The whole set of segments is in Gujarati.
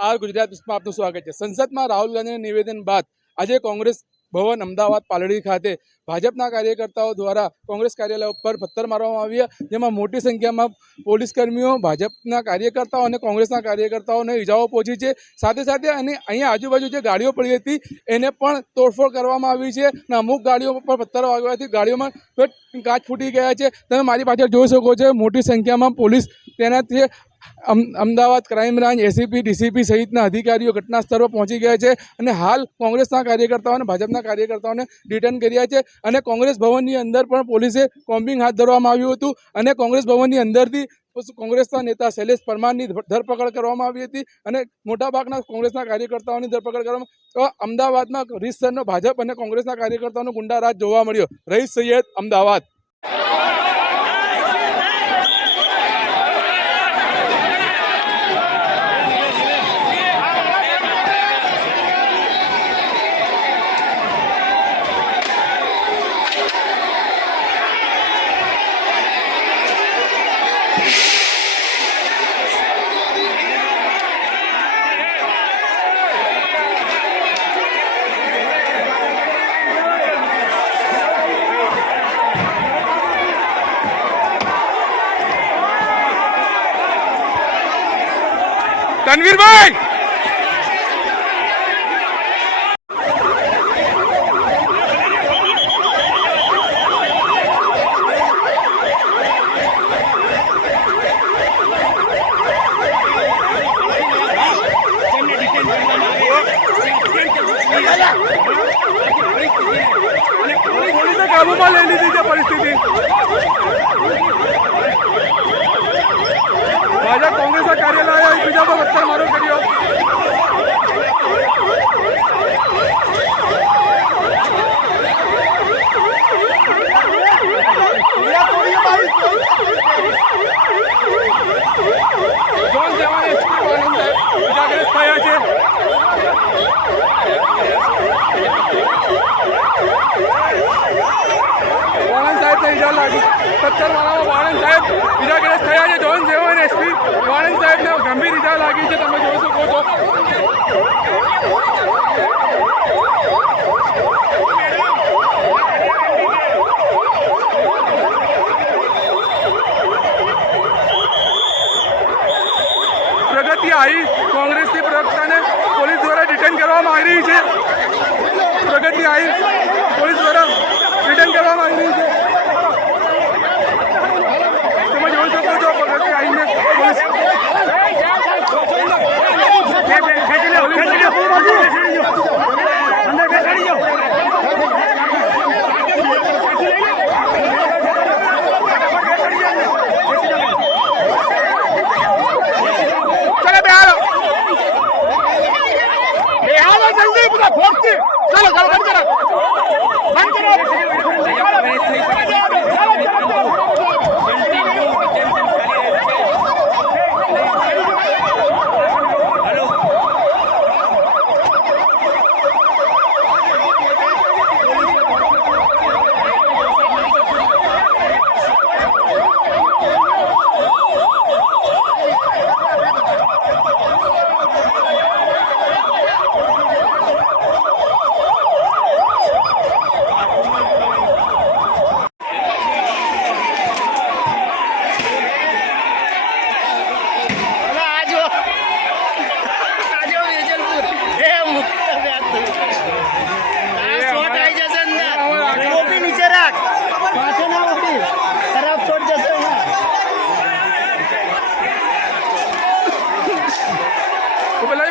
આર ગુજરાત ન્યૂઝમાં આપનું સ્વાગત છે। સંસદમાં રાહુલ ગાંધીના નિવેદન બાદ આજે કોંગ્રેસ ભવન અમદાવાદ પાલડી ખાતે ભાજપના કાર્યકર્તાઓ દ્વારા કોંગ્રેસ કાર્યાલય ઉપર પથ્થર મારવામાં આવ્યા, જેમાં મોટી સંખ્યામાં પોલીસ કર્મીઓ, ભાજપના કાર્યકર્તાઓ અને કોંગ્રેસના કાર્યકર્તાઓને ઇજાઓ પહોંચી છે। સાથે સાથે અને અહીંયા આજુબાજુ જે ગાડીઓ પડી હતી એને પણ તોડફોડ કરવામાં આવી છે અને અમુક ગાડીઓ પર પથ્થરો વાગવાથી ગાડીઓમાં કાચ ફૂટી ગયા છે। તમે મારી પાછળ જોઈ શકો છો, મોટી સંખ્યામાં પોલીસ તૈનાત છે। Ahmedabad crime branch, ACP, DCP સહિતના અધિકારીઓ ઘટના સ્થળ પર પહોંચી ગયા છે અને હાલ કોંગ્રેસના કાર્યકર્તાઓ અને ભાજપના કાર્યકર્તાઓને ડિટેન કર્યા છે અને કોંગ્રેસ ભવનની અંદર પણ પોલીસે કોમ્બિંગ હાથ ધરવામાં આવ્યું હતું અને કોંગ્રેસ ભવનની અંદરથી કોંગ્રેસના નેતા શૈલેષ પરમારની ધરપકડ કરવામાં આવી હતી અને મોટાભાગના કોંગ્રેસના કાર્યકર્તાઓની ધરપકડ કરવામાં। તો અમદાવાદમાં રીતસરનો ભાજપ અને કોંગ્રેસના કાર્યકર્તાઓનો ગુંડારાજ જોવા મળ્યો। રઈસ સૈયદ, અમદાવાદ। तनवीर भाई, काबू में ले ली थी परिस्थिति। भाजप कांग्रेस कार्यालय बीजा पर पत्थर मारो करियो। જોન સેવાને આનંદ ઇજાગ્રસ્ત થયા છે। વાણંદ સાહેબને ઇજા લાગી, પથ્થર મારવામાં વાણંદ સાહેબ ઇજાગ્રસ્ત થયા છે। જોન સેવા અને એસપી વાણંદ સાહેબને ગંભીર ઇજા લાગી છે, તમે જોઈ શકો છો। પ્રગતિ આવી, કોંગ્રેસની પ્રવક્તાને પોલીસ દ્વારા ડિટેન કરવામાં આવી રહી છે। પ્રગતિ આવી, પોલીસ દ્વારા ડિટેન કરવામાં આવી રહી છે। તમે જોઈ શકો છો, પ્રગતિ આવીને પોલીસ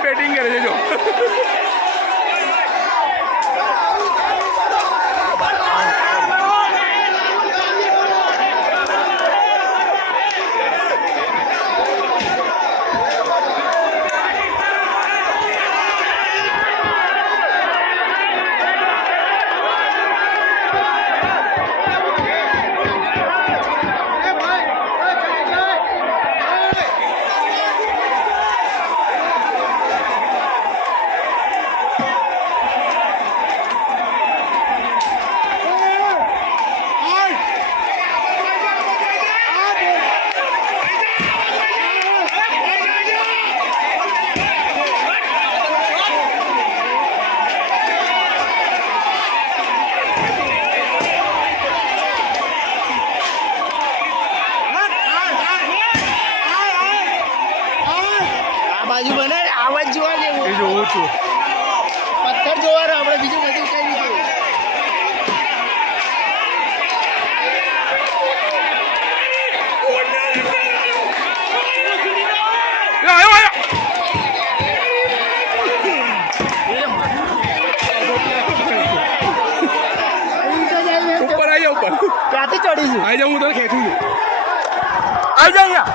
બેટિંગ કરે છે જો। હજુ મને આવાજ જોવા જેવું એ જોઉં છું. પથ્થર જોવાનો આપણે બીજું બધું કઈ નહીં જોયું. આવ્યો આવ્યો. ઉપર આવી જા ઉપર. ક્યાંથી ચડીશું? આવી જા હું તને ખેંચું છું. આવી જા અહીંયા.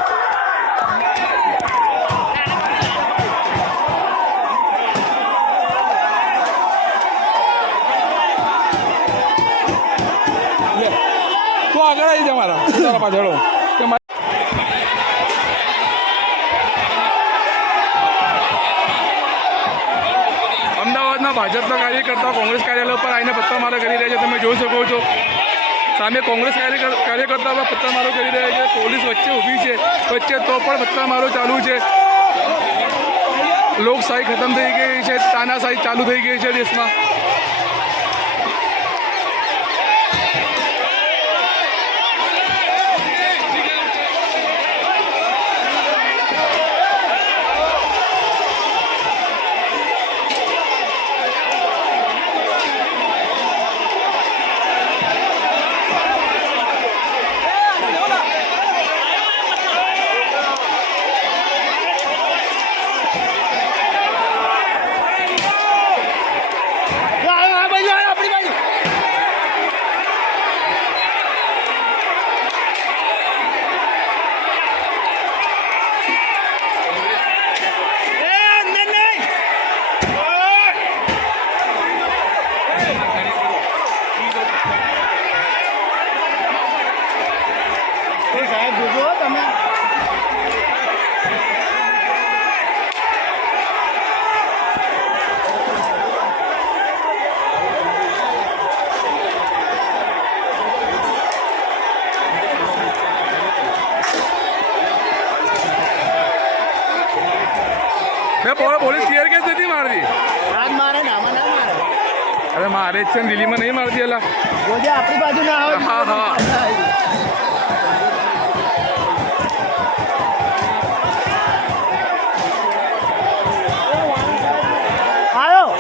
લે તું આગળ આવી જા મારા તારા પાછળ હું. કે મારે અમદાવાદના ભાજપના કાર્યકર્તાઓ કોંગ્રેસ કાર્યાલય પર આવીને પથ્થરમારો કરી રહ્યા છે. તમે જોઈ શકો છો સામે કોંગ્રેસ કાર્યકર્તાઓ પર પથ્થરમારો કરી રહ્યા છે. પોલીસ વચ્ચે ઊભી છે, વચ્ચે તો પણ પથ્થરમારો ચાલુ છે. લોકશાહી ખતમ થઈ ગઈ છે, તાનાશાહી ચાલુ થઈ ગઈ છે દેશમાં. સાહેબ જોજો તમે. પોલીસ ટીયર કેસ નથી મારતી. હાથ મારે ને આમાં ના મારે. અરે મારે જ છે ને, દિલ્હીમાં નહીં મારતી. એલા જોજે આપણી બાજુ ના આવે. હા હા. આવ્યો.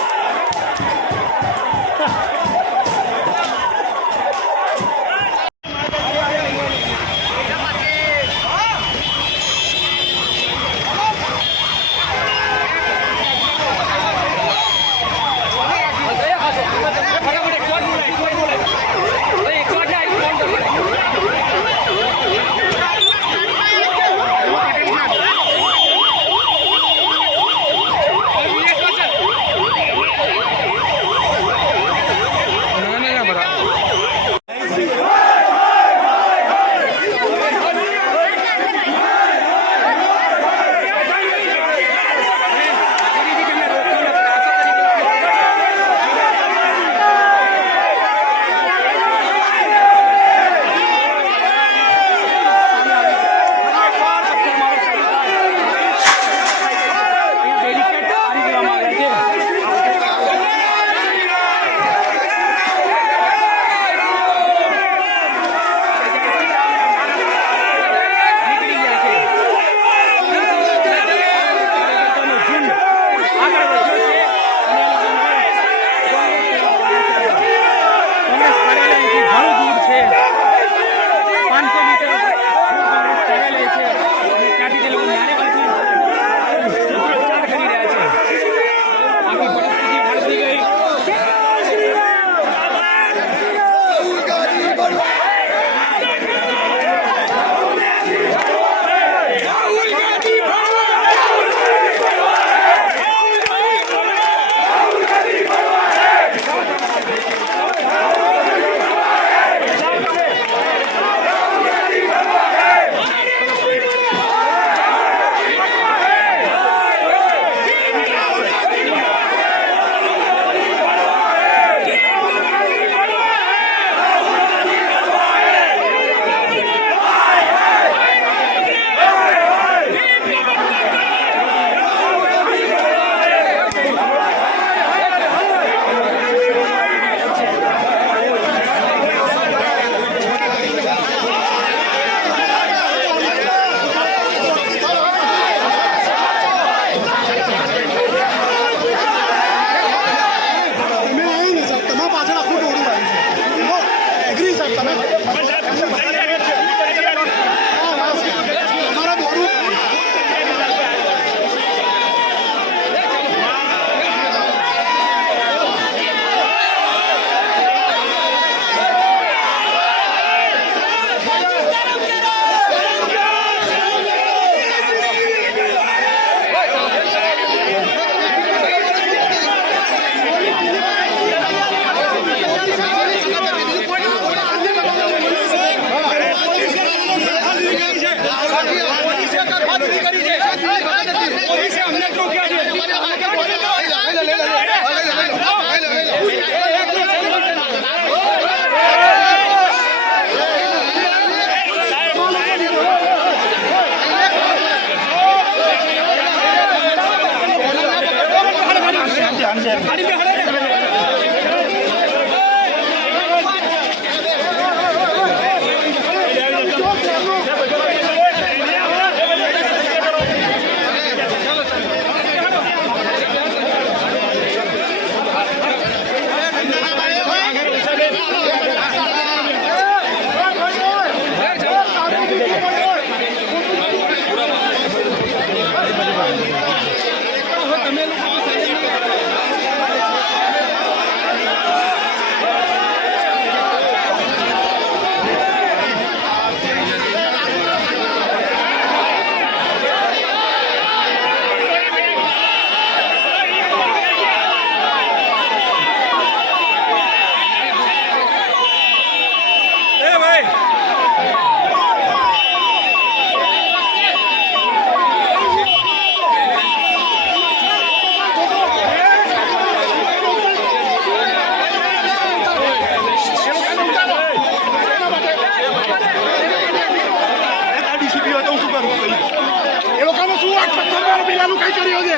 લોકોએ કર્યો છે,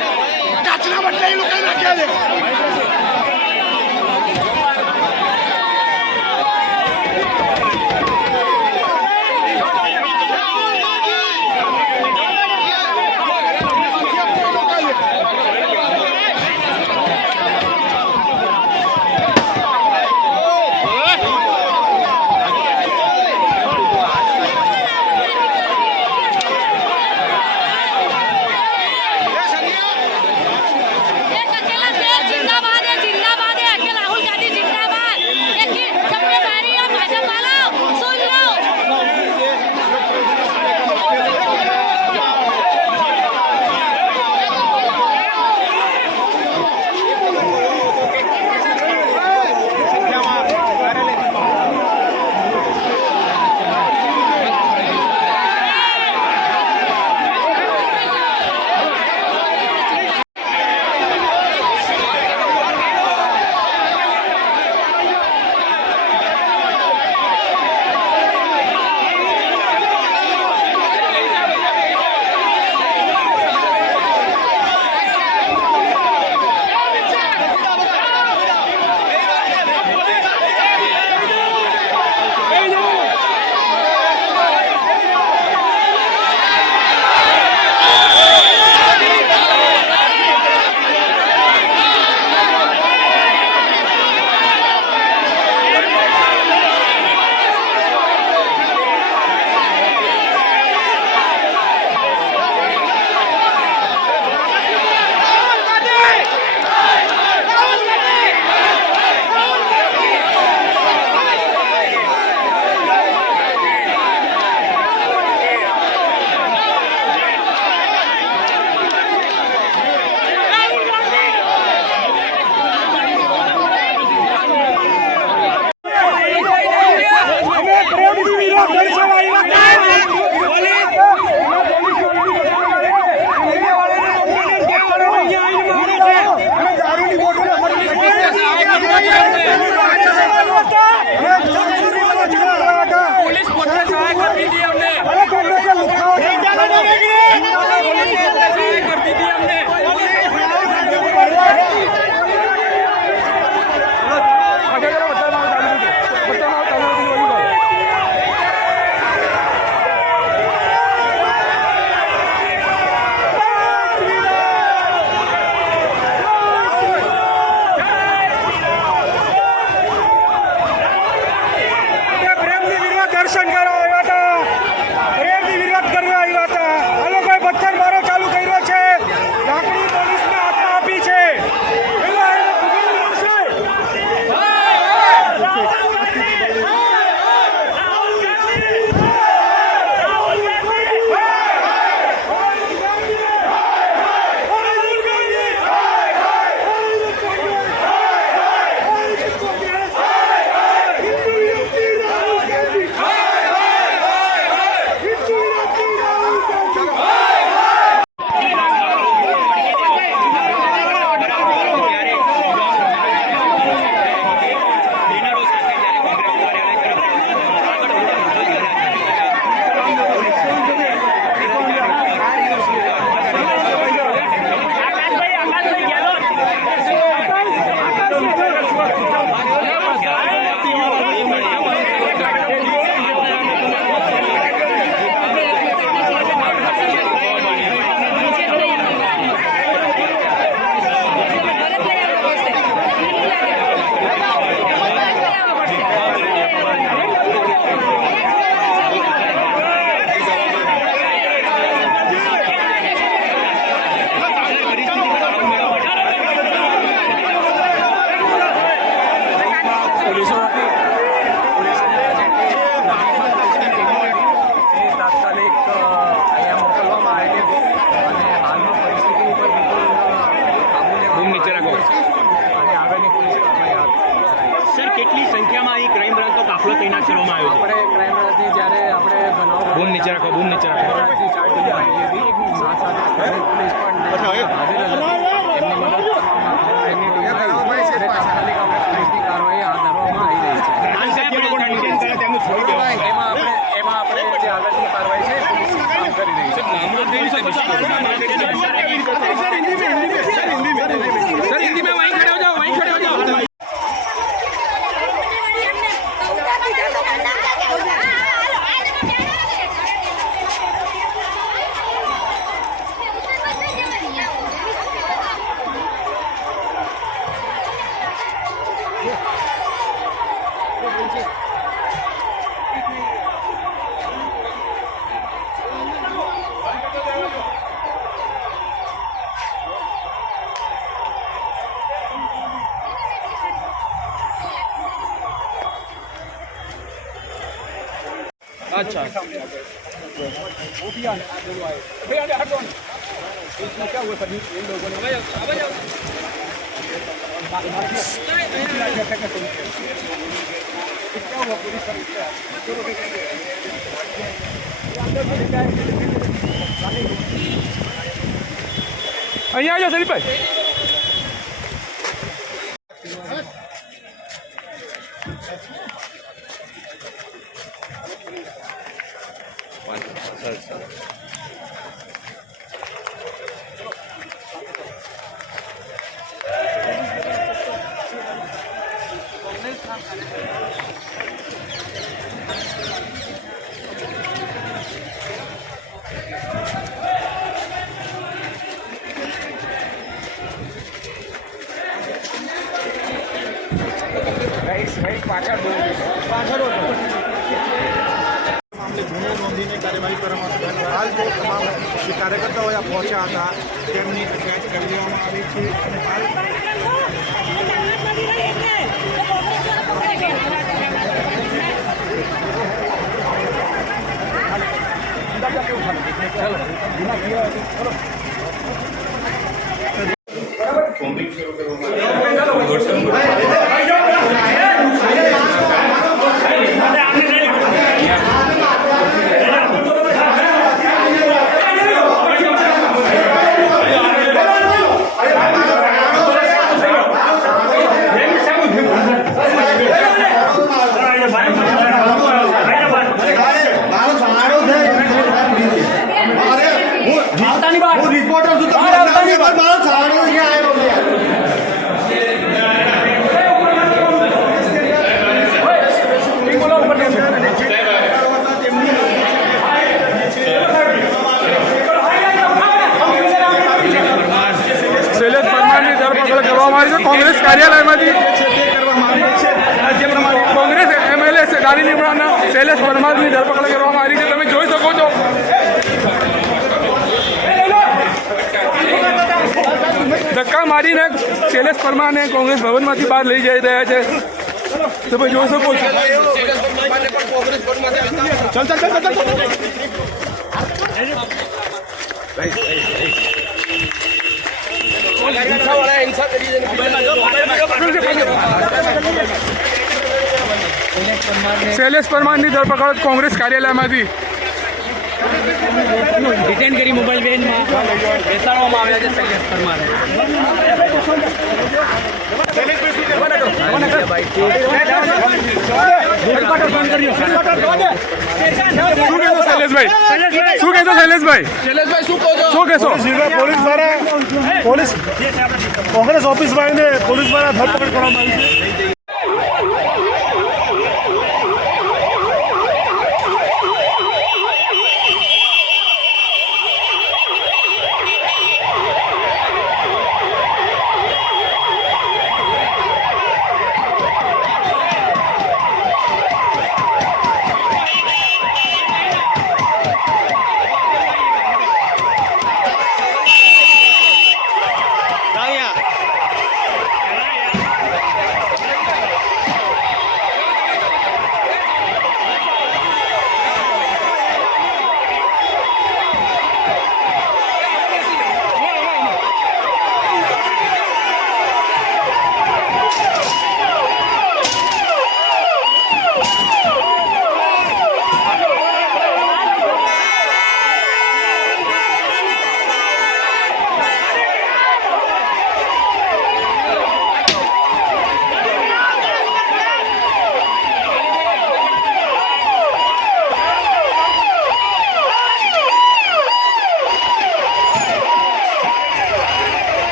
કાચના બદલે એ લોકોએ નાખ્યા છે. દર્શન કરવા આવ્યા હતા. अच्छा वो भी आने दोनों आए भैया हटो इसमें क्या हुआ सभी इन लोगों ने क्या हुआ पूरी અહીંયા આવજો સલીભાઈ મામલે ગુનો નોંધીને કાર્યવાહી કરવામાં આવી. હાલ જે તમામ જે કાર્યકર્તાઓ અહીંયા પહોંચ્યા હતા તેમની અટકાયત કરી દેવામાં આવી છે અને હાલ કોંગ્રેસ કાર્યાલયમાંથી કોંગ્રેસ એમએલએ ગાડી લીમડાના શૈલેષ પરમારની ધરપકડ કરવામાં આવી છે. તમે જોઈ શકો છો ધક્કા મારીને શૈલેષ પરમારને કોંગ્રેસ ભવનમાંથી બહાર લઈ જઈ રહ્યા છે. તમે જોઈ શકો છો. શૈલેષ પરમારની ધરપકડ કોંગ્રેસ કાર્યાલયમાંથી ડિટેન કરી મોબાઈલ વેનમાં બેસાડવામાં આવ્યા છે શૈલેષ પરમાર. શું કહેશો શૈલેષભાઈ? શું કહેશો? પોલીસ કોંગ્રેસ ઓફિસમાં આવીને પોલીસ દ્વારા ધરપકડ કરવામાં આવી છે.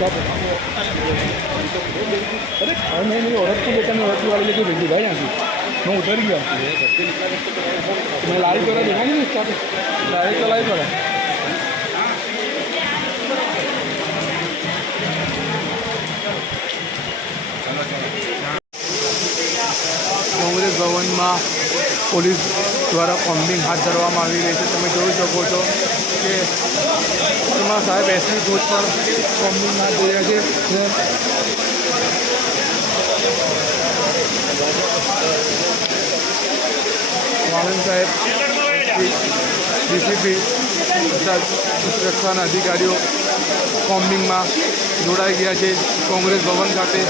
अरे नहीं औरत को बेटा मैं औरत वाले लेके भेज दूँगा यहाँ से मैं उतर गया मैं लाइव करा देखा नहीं इसका डायरेक्ट लाइव करा કોંગ્રેસ ભવનમાં પોલીસ દ્વારા કોમ્બિંગ હાથ ધરવામાં આવી રહી છે. તમે જોઈ શકો છો કે એમાં સાહેબ એસની કોચ પર કોમ્બિંગ હાથ ધરી રહ્યા છે. વાળંદ સાહેબ ડીસીપી તથા સુરક્ષાના અધિકારીઓ કોમ્બિંગમાં જોડાઈ ગયા છે કોંગ્રેસ ભવન ખાતે.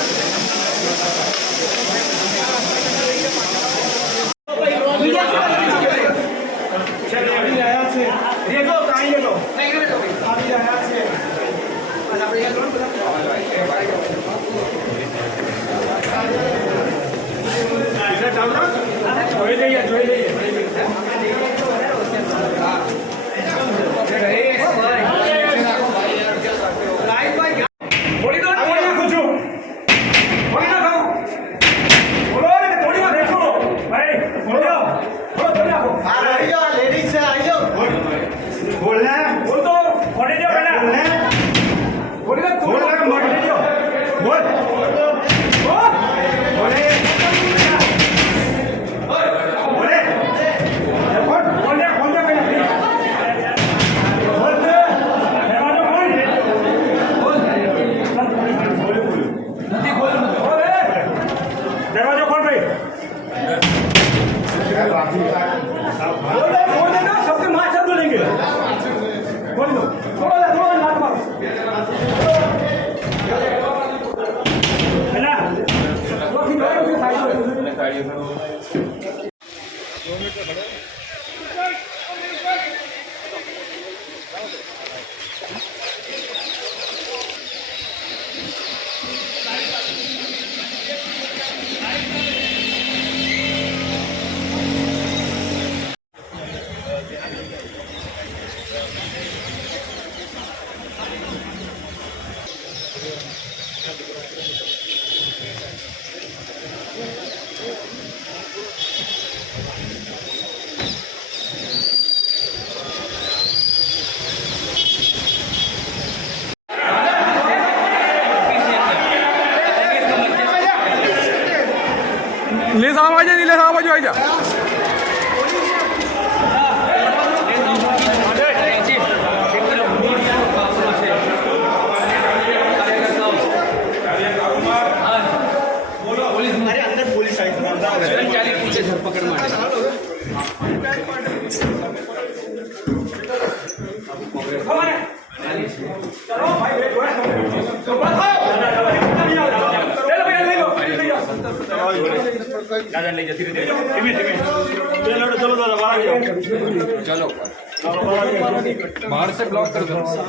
ले साहब आ जा, नीले साहब आ जा. बाहर से ब्लॉक कर दो सर.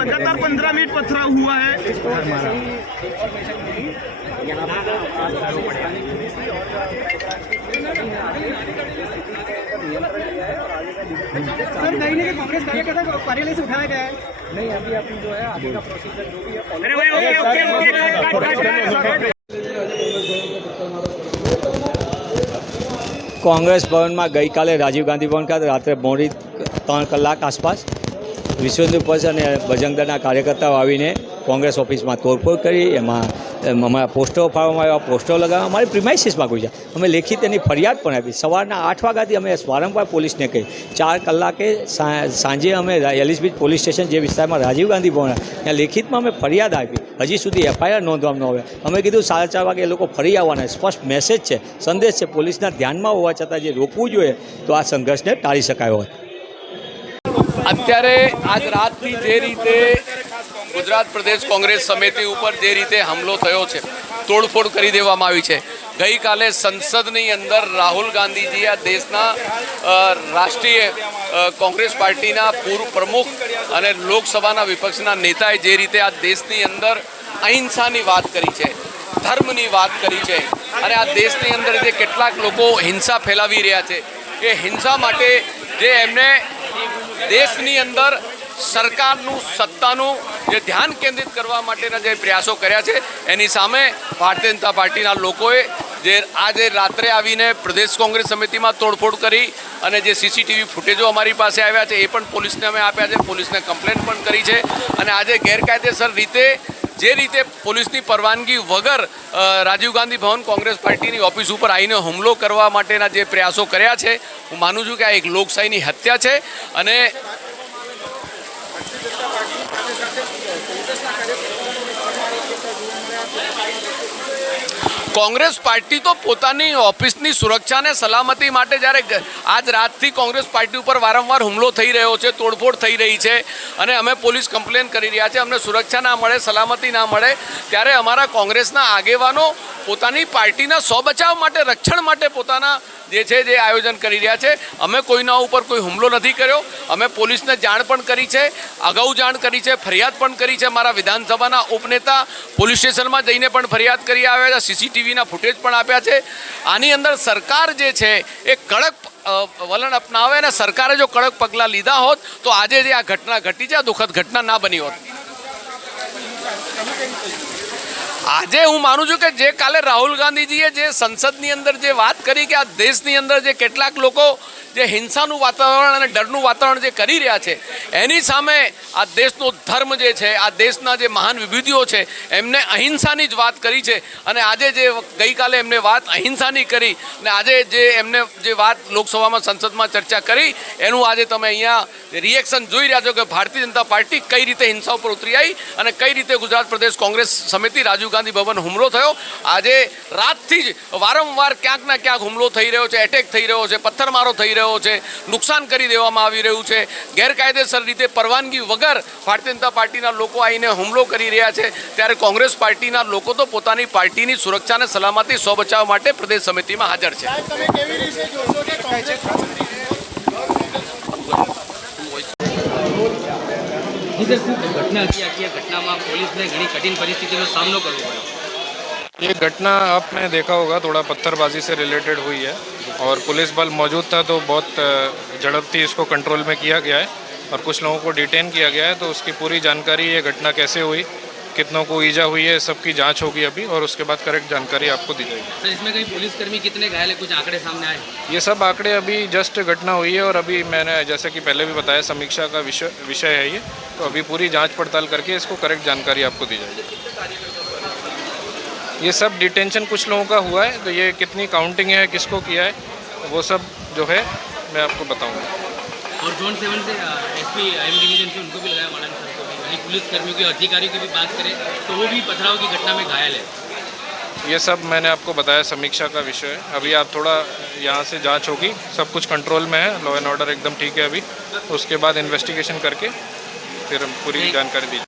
लगातार 15 मिनट पथराव हुआ है. सर नहीं के कांग्रेस कार्यकर्ता कार्यालय से उठाया गया है. नहीं अभी जो है आगे का प्रोसीजर जो भी है. કોંગ્રેસ ભવનમાં ગઈકાલે રાજીવ ગાંધી ભવન ખાતે રાત્રે મોડી 3 કલાક આસપાસ વિશ્વ હિન્દુ પક્ષ અને બજરંગ દળના કાર્યકર્તાઓ આવીને કોંગ્રેસ ઓફિસમાં તોડફોડ કરી. એમાં અમારા પોસ્ટરો ફાળવવામાં આવ્યા, પોસ્ટરો લગાવવા અમારી પ્રિમાઇસીસમાં ઘૂસ્યા. અમે લેખિત એની ફરિયાદ પણ આપી. સવારના 8 વાગ્યાથી અમે વારંવાર પોલીસને કહી. 4 કલાકે સાંજે અમે એલિસ બીચ પોલીસ સ્ટેશન જે વિસ્તારમાં રાજીવ ગાંધી ભવન ત્યાં લેખિતમાં અમે ફરિયાદ આપી. હજી સુધી એફઆઈઆર નોંધવામાં ન આવે. અમે કીધું 4:30 વાગે એ લોકો ફરી આવવાના. સ્પષ્ટ મેસેજ છે, સંદેશ છે. પોલીસના ધ્યાનમાં હોવા છતાં જે રોકવું જોઈએ તો આ સંઘર્ષને ટાળી શકાયો હોય. અત્યારે આજ રાતથી જે રીતે ગુજરાત પ્રદેશ કોંગ્રેસ સમિતિ ઉપર જે રીતે હુમલો થયો છે, તોડફોડ કરી દેવામાં આવી છે. ગઈકાલે સંસદની અંદર રાહુલ ગાંધીજી આ દેશના રાષ્ટ્રીય કોંગ્રેસ પાર્ટીના પૂર્વ પ્રમુખ અને લોકસભાના વિપક્ષના નેતાએ જે રીતે આ દેશની અંદર અહિંસાની વાત કરી છે, ધર્મની વાત કરી છે અને આ દેશની અંદર જે કેટલાક લોકો હિંસા ફેલાવી રહ્યા છે એ હિંસા માટે જે એમને દેશની અંદર સરકારનું સત્તાનું જે ધ્યાન કેન્દ્રિત કરવા માટેના જે પ્રયાસો કર્યા છે એની સામે ભારતીય જનતા પાર્ટીના લોકોએ જે આજે રાત્રે આવીને પ્રદેશ કોંગ્રેસ સમિતિમાં તોડફોડ કરી અને જે સીસીટીવી ફૂટેજો અમારી પાસે આવ્યા છે એ પણ પોલીસને અમે આપ્યા છે, પોલીસને કમ્પ્લેન પણ કરી છે અને આજે ગેરકાયદેસર રીતે જે રીતે પોલીસની પરવાનગી વગર રાજીવ ગાંધી ભવન કોંગ્રેસ પાર્ટીની ઓફિસ ઉપર આવીને હુમલો કરવા માટેના જે પ્રયાસો કર્યા છે, હું માનું છું કે આ એક લોકશાહીની હત્યા છે અને કોંગ્રેસ પાર્ટી તો પોતાની ઓફિસની સુરક્ષા અને સલામતી માટે જ્યારે આજ રાતથી કોંગ્રેસ પાર્ટી ઉપર વારંવાર હુમલો થઈ રહ્યો છે, તોડફોડ થઈ રહી છે અને અમે પોલીસ કમ્પ્લેન કરી રહ્યા છે, અમને સુરક્ષા ના મળે, સલામતી ના મળે, ત્યારે અમારા કોંગ્રેસના આગેવાનો પોતાની પાર્ટીના સો બચાવ માટે, રક્ષણ માટે પોતાના જે છે જે આયોજન કરી રહ્યા છે. અમે કોઈના ઉપર કોઈ હુમલો નથી કર્યો, અમે પોલીસને જાણ પણ કરી છે, અગાઉ જાણ કરી છે, ફરિયાદ પણ કરી છે. મારા વિધાનસભાના ઉપનેતા પોલીસ સ્ટેશનમાં જઈને પણ ફરિયાદ કરી આવ્યા છે, સીસીટીવીના ફૂટેજ પણ આપ્યા છે. આની અંદર સરકાર જે છે એ કડક વલણ અપનાવે અને સરકારે જો કડક પગલાં લીધા હોત તો આજે જે આ ઘટના ઘટી છે આ દુઃખદ ઘટના ના બની હોત. આજે હું માનું છું કે જે કાલે રાહુલ ગાંધીજીએ જે સંસદની અંદર જે વાત કરી કે આ દેશની અંદર જે કેટલાક લોકો જે હિંસાનું વાતાવરણ અને ડરનું વાતાવરણ જે કરી રહ્યા છે એની સામે આ દેશનો ધર્મ જે છે, આ દેશના જે મહાન વિભૂતિઓ છે એમને અહિંસાની જ વાત કરી છે અને આજે જે ગઈકાલે એમને વાત અહિંસાની કરી અને આજે જે એમને જે વાત લોકસભામાં સંસદમાં ચર્ચા કરી એનું આજે તમે અહીંયા રિએક્શન જોઈ રહ્યા છો કે ભારતીય જનતા પાર્ટી કઈ રીતે હિંસા ઉપર ઉતરી આવી અને કઈ રીતે ગુજરાત પ્રદેશ કોંગ્રેસ સમિતિ રાજીવ ગાંધી ભવન હુમલો થયો. આજે રાતથી જ વારંવાર ક્યાંક ના ક્યાંક હુમલો થઈ રહ્યો છે, એટેક થઈ રહ્યો છે, પથ્થરમારો થઈ રહ્યો છે, નુકસાન કરી દેવામાં આવી રહ્યું છે. ગેરકાયદેસર રીતે પરવાનગી વગર ભારતીય જનતા પાર્ટીના લોકો આવીને હુમલો કરી રહ્યા છે, ત્યારે કોંગ્રેસ પાર્ટીના લોકો તો પોતાની પાર્ટીની સુરક્ષા અને સલામતી સો બચાવ માટે પ્રદેશ સમિતિમાં હાજર છે. घटना की आखिर घटना में पुलिस ने घनी कठिन परिस्थिति में सामना करना पड़ा. ये घटना आपने देखा होगा थोड़ा पत्थरबाजी से रिलेटेड हुई है और पुलिस बल मौजूद था तो बहुत झड़पती इसको कंट्रोल में किया गया है और कुछ लोगों को डिटेन किया गया है. तो उसकी पूरी जानकारी, ये घटना कैसे हुई, कितनों को ईजा हुई है, सबकी जांच होगी अभी और उसके बाद करेक्ट जानकारी आपको दी जाएगी. सर इसमें कई पुलिसकर्मी कितने घायल है, कुछ आंकड़े सामने आए? ये सब आंकड़े अभी जस्ट घटना हुई है और अभी मैंने जैसे कि पहले भी बताया समीक्षा का विषय है ये, तो अभी पूरी जांच पड़ताल करके इसको करेक्ट जानकारी आपको दी जाएगी. ये सब डिटेंशन कुछ लोगों का हुआ है, तो ये कितनी काउंटिंग है, किसको किया है, वो सब जो है मैं आपको बताऊँगा. और जोन 7 से एसपी एम डिवीजन से उनको भी लगाया मानन सर को, यानी पुलिसकर्मियों की अधिकारियों की भी बात करें तो वो भी पथराव की घटना में घायल है. ये सब मैंने आपको बताया समीक्षा का विषय है. अभी आप थोड़ा यहाँ से जांच होगी, सब कुछ कंट्रोल में है, लॉ एंड ऑर्डर एकदम ठीक है अभी. उसके बाद इन्वेस्टिगेशन करके फिर हम पूरी जानकारी दी.